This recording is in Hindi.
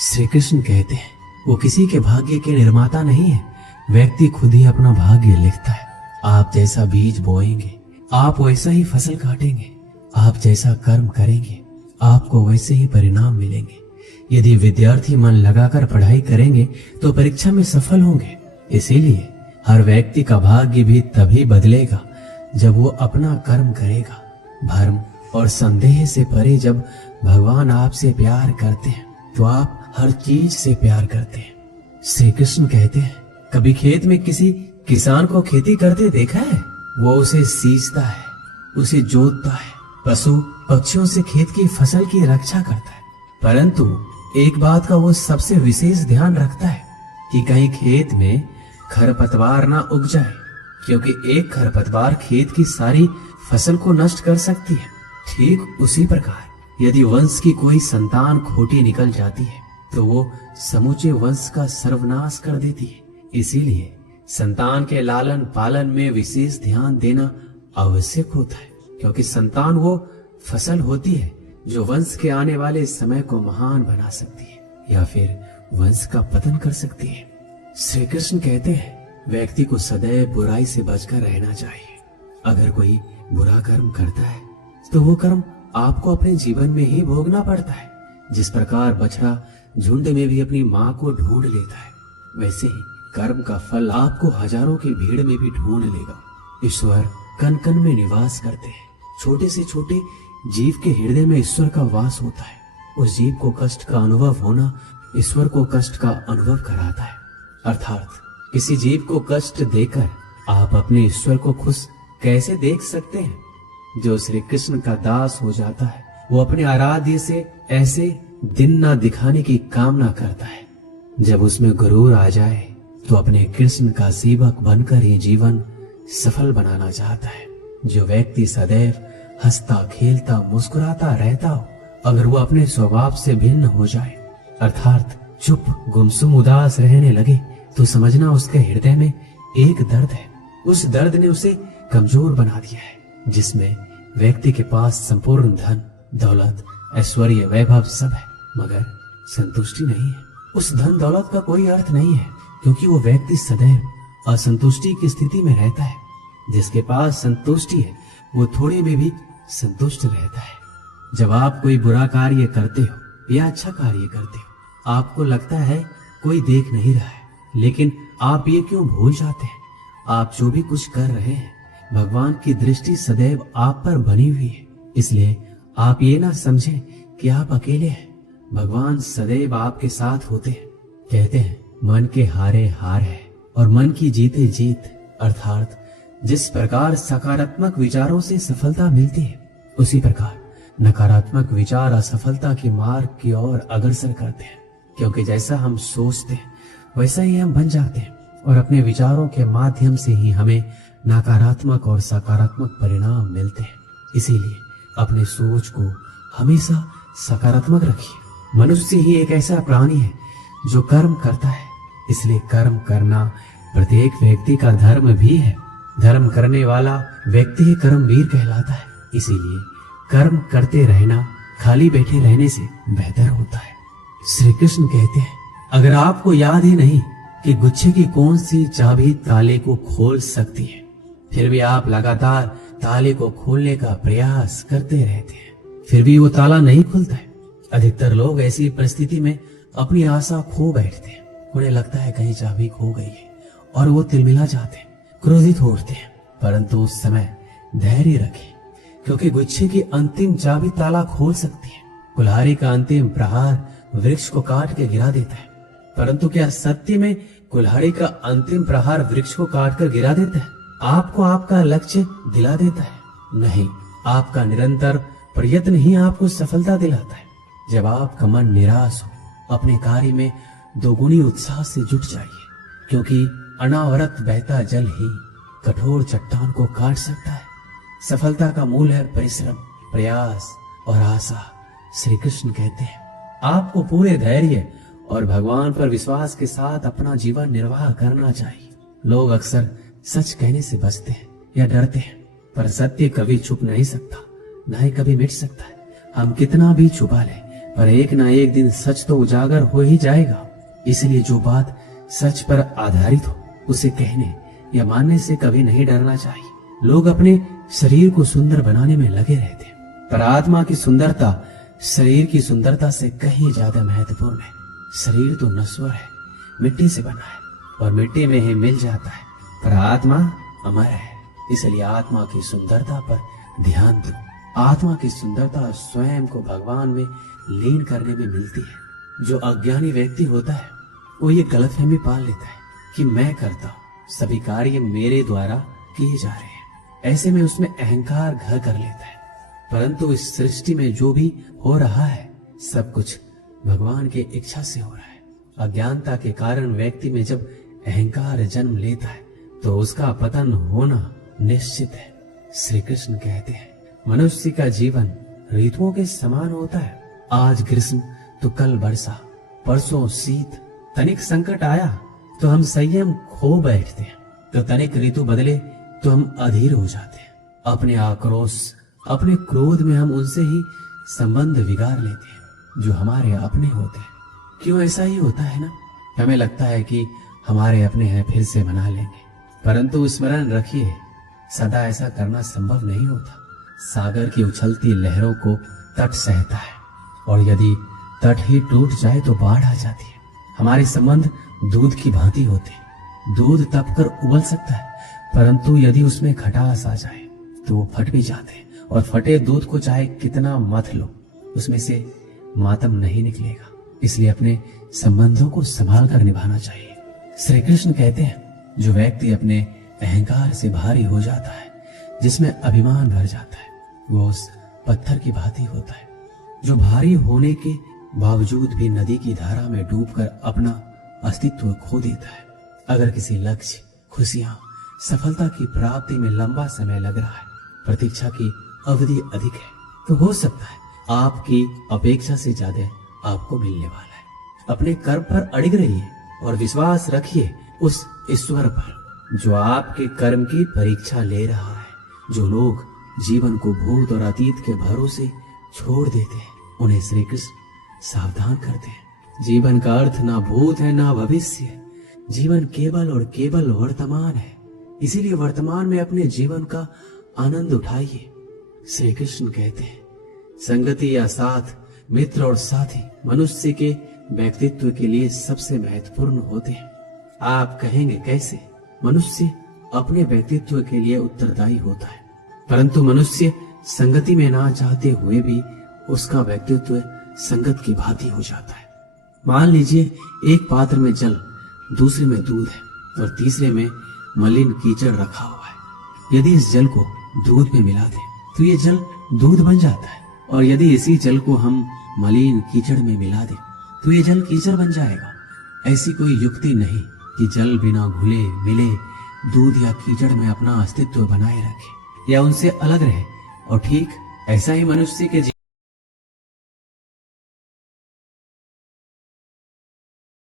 श्री कृष्ण कहते हैं वो किसी के भाग्य के निर्माता नहीं है, व्यक्ति खुद ही अपना भाग्य लिखता है। आप जैसा बीज बोएंगे आप वैसा ही फसल काटेंगे, आप जैसा कर्म करेंगे आपको वैसे ही परिणाम मिलेंगे। यदि विद्यार्थी मन लगाकर पढ़ाई करेंगे तो परीक्षा में सफल होंगे। इसीलिए हर व्यक्ति का भाग्य भी तभी बदलेगा जब वो अपना कर्म करेगा। भ्रम और संदेह से परे जब भगवान आपसे प्यार करते हैं तो आप हर चीज से प्यार करते हैं। श्री कृष्ण कहते हैं कभी खेत में किसी किसान को खेती करते देखा है? वो उसे सींचता है, उसे जोतता है, पशु पक्षियों से खेत की फसल की रक्षा करता है, परंतु एक बात का वो सबसे विशेष ध्यान रखता है कि कहीं खेत में खरपतवार ना उग जाए, क्योंकि एक खरपतवार खेत की सारी फसल को नष्ट कर सकती है। ठीक उसी प्रकार यदि वंश की कोई संतान खोटी निकल जाती है तो वो समूचे वंश का सर्वनाश कर देती है। इसीलिए संतान के लालन पालन में विशेष ध्यान देना आवश्यक होता है, क्योंकि संतान वो फसल होती है जो वंश के आने वाले समय को महान बना सकती है या फिर वंश का पतन कर सकती है। श्री कृष्ण कहते हैं व्यक्ति को सदैव बुराई से बचकर रहना चाहिए। अगर कोई बुरा कर्म करता है तो वो कर्म आपको अपने जीवन में ही भोगना पड़ता है। जिस प्रकार बछड़ा झुंड में भी अपनी माँ को ढूंढ लेता है, वैसे ही कर्म का फल आपको हजारों की भीड़ में भी ढूंढ लेगा। ईश्वर कण कण में निवास करते हैं। छोटे से छोटे जीव के हृदय में ईश्वर का वास होता है। उस जीव को कष्ट का अनुभव होना ईश्वर को कष्ट का अनुभव कराता है। अर्थात किसी जीव को कष्ट देकर आप अपने ईश्वर को खुश कैसे देख सकते हैं? जो श्री कृष्ण का दास हो जाता है वो अपने आराध्य से ऐसे दिन ना दिखाने की कामना करता है। जब उसमें गुरूर आ जाए तो अपने कृष्ण का सेवक बनकर ही जीवन सफल बनाना चाहता है। जो व्यक्ति सदैव हंसता खेलता मुस्कुराता रहता हो, अगर वो अपने स्वभाव से भिन्न हो जाए अर्थात चुप गुमसुम उदास रहने लगे तो समझना उसके हृदय में एक दर्द है। उस दर्द ने उसे कमजोर बना दिया है। जिसमें व्यक्ति के पास संपूर्ण धन दौलत ऐश्वर्य वैभव सब है मगर संतुष्टि नहीं है। उस धन दौलत का कोई अर्थ नहीं है, क्योंकि वो व्यक्ति सदैव असंतुष्टि की स्थिति में रहता है। जिसके पास संतुष्टि है वो थोड़े में भी संतुष्ट रहता है। जब आप कोई बुरा कार्य करते हो या अच्छा कार्य करते हो, आपको लगता है कोई देख नहीं रहा है, लेकिन आप ये क्यों भूल जाते हैं आप जो भी कुछ कर रहे हैं भगवान की दृष्टि सदैव आप पर बनी हुई है। इसलिए आप ये ना समझें कि आप अकेले हैं, भगवान सदैव आपके साथ होते हैं। कहते हैं मन के हारे हार है और मन की जीते जीत। अर्थात जिस प्रकार सकारात्मक विचारों से सफलता मिलती है उसी प्रकार नकारात्मक विचार असफलता के मार्ग की ओर अग्रसर करते हैं, क्योंकि जैसा हम सोचते हैं वैसा ही हम बन जाते हैं और अपने विचारों के माध्यम से ही हमें नकारात्मक और सकारात्मक परिणाम मिलते हैं। इसीलिए अपने सोच को हमेशा सकारात्मक रखिए। मनुष्य ही एक ऐसा प्राणी है जो कर्म करता है, इसलिए कर्म करना प्रत्येक व्यक्ति का धर्म भी है। धर्म करने वाला व्यक्ति ही कर्मवीर कहलाता है। इसीलिए कर्म करते रहना खाली बैठे रहने से बेहतर होता है। श्री कृष्ण कहते हैं अगर आपको याद ही नहीं कि गुच्छे की कौन सी चाबी ताले को खोल सकती है, फिर भी आप लगातार ताले को खोलने का प्रयास करते रहते हैं, फिर भी वो ताला नहीं खुलता है। अधिकतर लोग ऐसी परिस्थिति में अपनी आशा खो बैठते हैं। उन्हें लगता है कहीं चाबी खो गई है और वो तिलमिला जाते हैं, क्रोधित हो उठते हैं। परंतु उस समय धैर्य रखें, क्योंकि गुच्छे की अंतिम चाबी ताला खोल सकती है। कुल्हाड़ी का अंतिम प्रहार वृक्ष को काट के गिरा देता है, परंतु क्या सत्य में कुल्हाड़ी का अंतिम प्रहार वृक्ष को काट कर गिरा देता है? आपको आपका लक्ष्य दिला देता है? नहीं, आपका निरंतर प्रयत्न ही आपको सफलता दिलाता है। जब आपका मन निराश हो अपने कार्य में दोगुनी उत्साह से जुट जाइए, क्योंकि अनावरत बहता जल ही कठोर चट्टान को काट सकता है। सफलता का मूल है परिश्रम, प्रयास और आशा। श्री कृष्ण कहते हैं आपको पूरे धैर्य और भगवान पर विश्वास के साथ अपना जीवन निर्वाह करना चाहिए। लोग अक्सर सच कहने से बचते हैं या डरते हैं, पर सत्य कभी छुप नहीं सकता, न ही कभी मिट सकता है। हम कितना भी छुपा लें पर एक ना एक दिन सच तो उजागर हो ही जाएगा। इसलिए जो बात सच पर आधारित हो उसे कहने या मानने से कभी नहीं डरना चाहिए। लोग अपने शरीर को सुंदर बनाने में लगे रहते हैं, पर आत्मा की सुंदरता शरीर की सुंदरता से कहीं ज्यादा महत्वपूर्ण है। शरीर तो नश्वर है, मिट्टी से बना है और मिट्टी में ही मिल जाता है, पर आत्मा अमर है। इसलिए आत्मा की सुंदरता पर ध्यान दो। आत्मा की सुंदरता स्वयं को भगवान में लीन करने में मिलती है। जो अज्ञानी व्यक्ति होता है वो ये गलतफहमी पाल लेता है कि मैं करता हूँ, सभी कार्य मेरे द्वारा किए जा रहे हैं। ऐसे में उसमें अहंकार घर कर लेता है। परंतु इस सृष्टि में जो भी हो रहा है सब कुछ भगवान की इच्छा से हो रहा है। अज्ञानता के कारण व्यक्ति में जब अहंकार जन्म लेता है तो उसका पतन होना निश्चित है। श्री कृष्ण कहते हैं मनुष्य का जीवन ऋतुओं के समान होता है। आज ग्रीष्म तो कल वर्षा, परसों शीत। तनिक संकट आया तो हम संयम खो बैठते हैं, तो तनिक ऋतु बदले तो हम अधीर हो जाते हैं। अपने आक्रोश, अपने क्रोध में हम उनसे ही संबंध बिगाड़ लेते हैं जो हमारे अपने होते हैं। क्यों ऐसा ही होता है ना? हमें लगता है कि हमारे अपने हैं, फिर से मना लेंगे, परंतु स्मरण रखिए सदा ऐसा करना संभव नहीं होता। सागर की उछलती लहरों को तट सहता है, और यदि तट ही टूट जाए तो बाढ़ आ जाती है। हमारे संबंध दूध की भांति होते हैं। दूध तपकर उबल सकता है, परंतु यदि उसमें खटास आ जाए तो वो फट भी जाते हैं, और फटे दूध को चाहे कितना मथ लो उसमें से मातम नहीं निकलेगा। इसलिए अपने संबंधों को संभाल कर निभाना चाहिए। श्री कृष्ण कहते हैं जो व्यक्ति अपने अहंकार से भारी हो जाता है, जिसमें अभिमान भर जाता है, वो उस पत्थर की भांति होता है जो भारी होने के बावजूद भी नदी की धारा में डूबकर अपना अस्तित्व खो देता है। अगर किसी लक्ष्य, खुशियां, सफलता की प्राप्ति में लंबा समय लग रहा है, प्रतीक्षा की अवधि अधिक है, तो हो सकता है आपकी अपेक्षा से ज्यादा आपको मिलने वाला है। अपने कर्म पर अड़िग रहिए और विश्वास रखिए उस ईश्वर पर जो आपके कर्म की परीक्षा ले रहा है। जो लोग जीवन को भूत और अतीत के भरोसे छोड़ देते हैं उन्हें श्री कृष्ण सावधान करते हैं। जीवन का अर्थ ना भूत है ना भविष्य है। जीवन केवल और केवल वर्तमान है। इसीलिए वर्तमान में अपने जीवन का आनंद उठाइए। श्री कृष्ण कहते हैं संगति या साथ, मित्र और साथी मनुष्य के व्यक्तित्व के लिए सबसे महत्वपूर्ण होते हैं। आप कहेंगे कैसे? मनुष्य अपने व्यक्तित्व के लिए उत्तरदायी होता है, परंतु मनुष्य संगति में ना चाहते हुए भी उसका व्यक्तित्व संगत की भांति हो जाता है। मान लीजिए एक पात्र में जल, दूसरे में दूध है और तीसरे में मलिन कीचड़ रखा हुआ है। यदि इस जल को दूध में मिला दें तो ये जल दूध बन जाता है, और यदि इसी जल को हम मलिन कीचड़ में मिला दें तो ये जल कीचड़ बन जाएगा। ऐसी कोई युक्ति नहीं कि जल बिना घुले मिले दूध या कीचड़ में अपना अस्तित्व बनाए रखे या उनसे अलग रहे। और ठीक ऐसा ही मनुष्य के